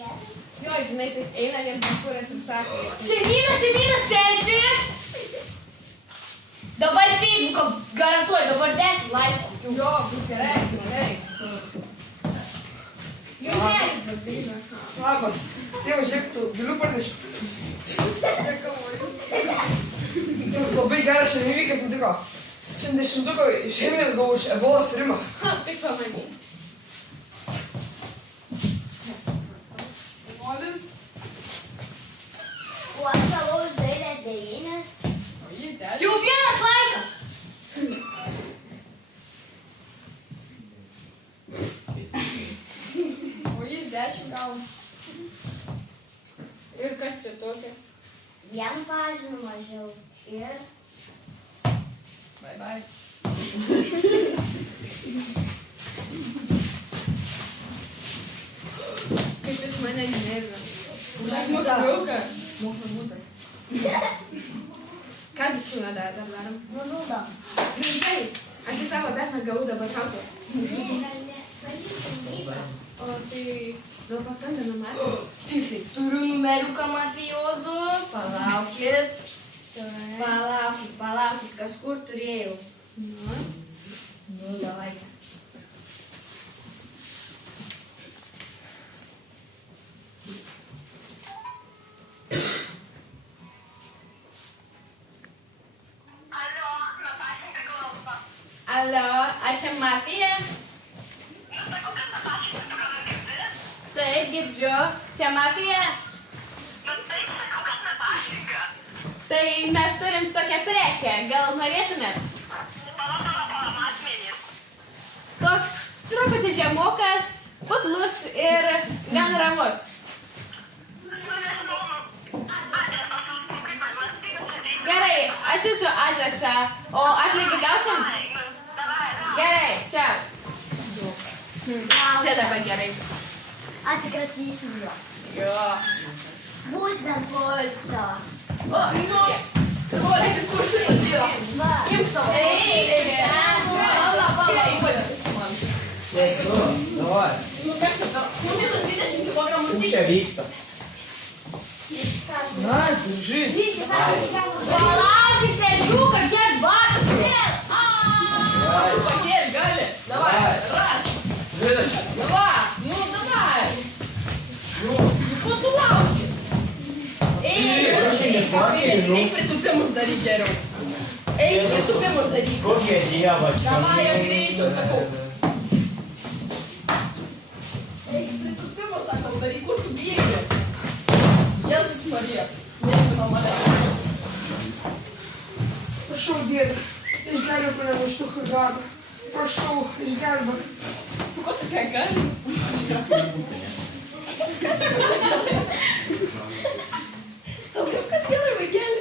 Jo, žinai, tai eina viens kūrės ir sako. Semynas, selfie! Dabar Facebook'o garantuoju, dabar 10 laikų. Jo, bus gerai, gerai. Jūsėlis, bet beina. Labas. Tėvai, žiūrėk, tu galiu pranešti. Jums labai geras šiandien įvykis nutiko. Šiandien 10-uko iš cheminės gavau iš ebolos tyrimą. Tik pamany. Molis. O aš gavau iš dailės 9. O jis 10. Jau 1 laikas. O jis 10 gavo. Ir kas čia tokia? Jam pažymį mažiau. Ir Bye bye. Kaip jis mane nervina. Užsmuka. Mokslo būtas. Ką bičiūną dar darom? nužudo. Rimtai, aš į savo betną gavau dabar šautą. O tai gal paskambina Markai? Tiksliai, turiu numeriuką mafijozų. Palaukit, kažkur turėjau. Nu, davai. Alio, ar čia Mafija? Taip, girdžiu. Čia Mafija? Tai mes turim tokią prekę. Gal norėtumėt? Toks truputį žemokas, putlus ir gan ramus. Gerai, atsiųsiu adresą. O atlygį gausim? Gerai, čia. Čia dabar gerai. Atsikratysim jo. Jo. Bus bent poilsio. O, nu. Atsikursiu. Va. Imk savo. Ei, Давай. Nu, kas čia dar? Nu, 20 kg Kaip rūkyti. čia vyksta? Na, drži. Palaukit, sėdžiuką, kiek batų. Pakėl, gali. Davai, ras. Dvidešimt. Davai, nu, davai. Ko tu lauki? Eik pritupimus daryk geriau. Eik pritupimus daryk. Kokie dieva čia? Davai, jau greičiau, sakau. Eik pritupimus, sakau, daryk, kur tu bėgi. Jėzus Marija. Nežinau, mane. Prašau, Dieve, išgelbėk mane nuo šitų chuliganų. Prašau, išgelbėk. Su ko tu kiek gali? Tau viskas gerai, vaikeli.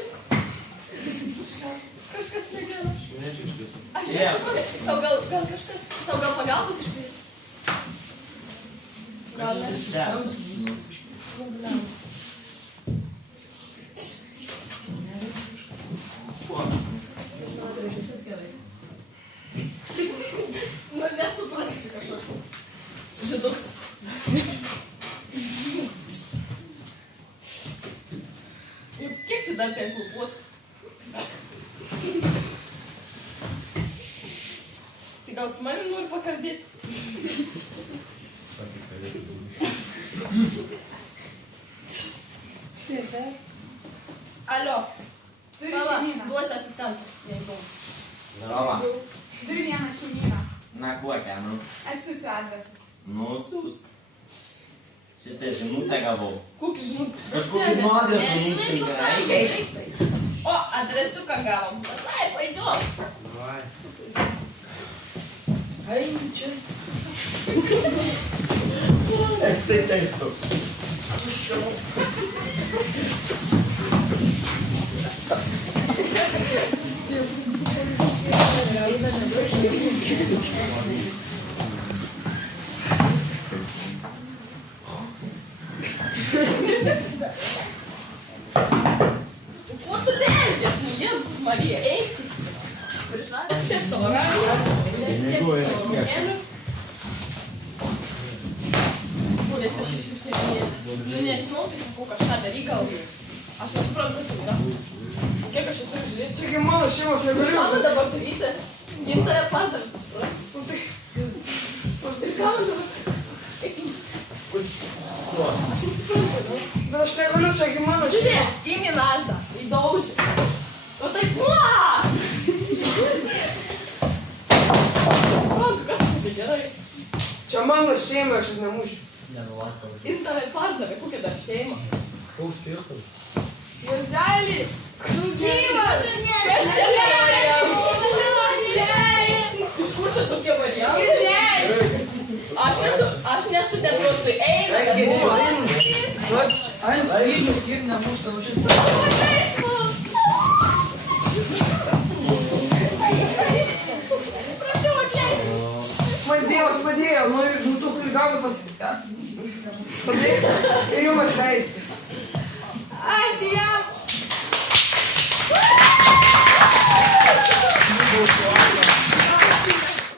Kažkas negerai. Aš nesuprantu. Tau gal kažkas, tau gal pagalbos iškris. Gal ne? Nu, nesuprasi čia kažkoks židuks. Kiek tu dar ten kulpos? Tai gal su manim nori pakalbėti? Alio. Turi Pala, šeimyną. duosi asistentą. Jeigu. Здорово. Turi vieną šeimyną. Na kokią, nu? Atsiųsiu adresą. Nu, siūsk. Šitą žinutę gavau. Kokį žinutę? Kažkokį nu adresą mums tai gerai. O, adresuką gavom. Davai, paidom. Давай. Ai, čia. Tai teistu. Ko tu beldžies, nu Jėzus Marija, eik. Prižadės tiek savo rankų, tiek savo rūkelių. Būdė čia 6 Nu nežinau, tai sakau, kažką daryk gal. Aš nesuprantu, kas tai yra. Kiek aš čia turiu žiūrėti? Čia kaip mano šeima, aš negaliu. Ką man dabar daryti? Gintarė pardavė, suprantu. Nu tai, Ir ką man dabar daryti? Aš nesuprantu, nu. bet aš negaliu, čia kaip mano šeima. Žiūrėk, įmi naždą, įdauži. O taip, nuo! Suprantu, kas tai gerai. Čia mano šeima, aš nemušiu. Gintarė pardavė, kokia dar šeima. Koks skirtumas? Juozelį, tu gyvas! Kas čia variantas? Iš kur čia tokie variantai? Aš nesu teklosai, eina, kad buvo. Eins Vilnius ir nebus savo šitą. Man Dievas padėjo, nu tu chuliganų pasitikti. Padėjo ir jum atleisti.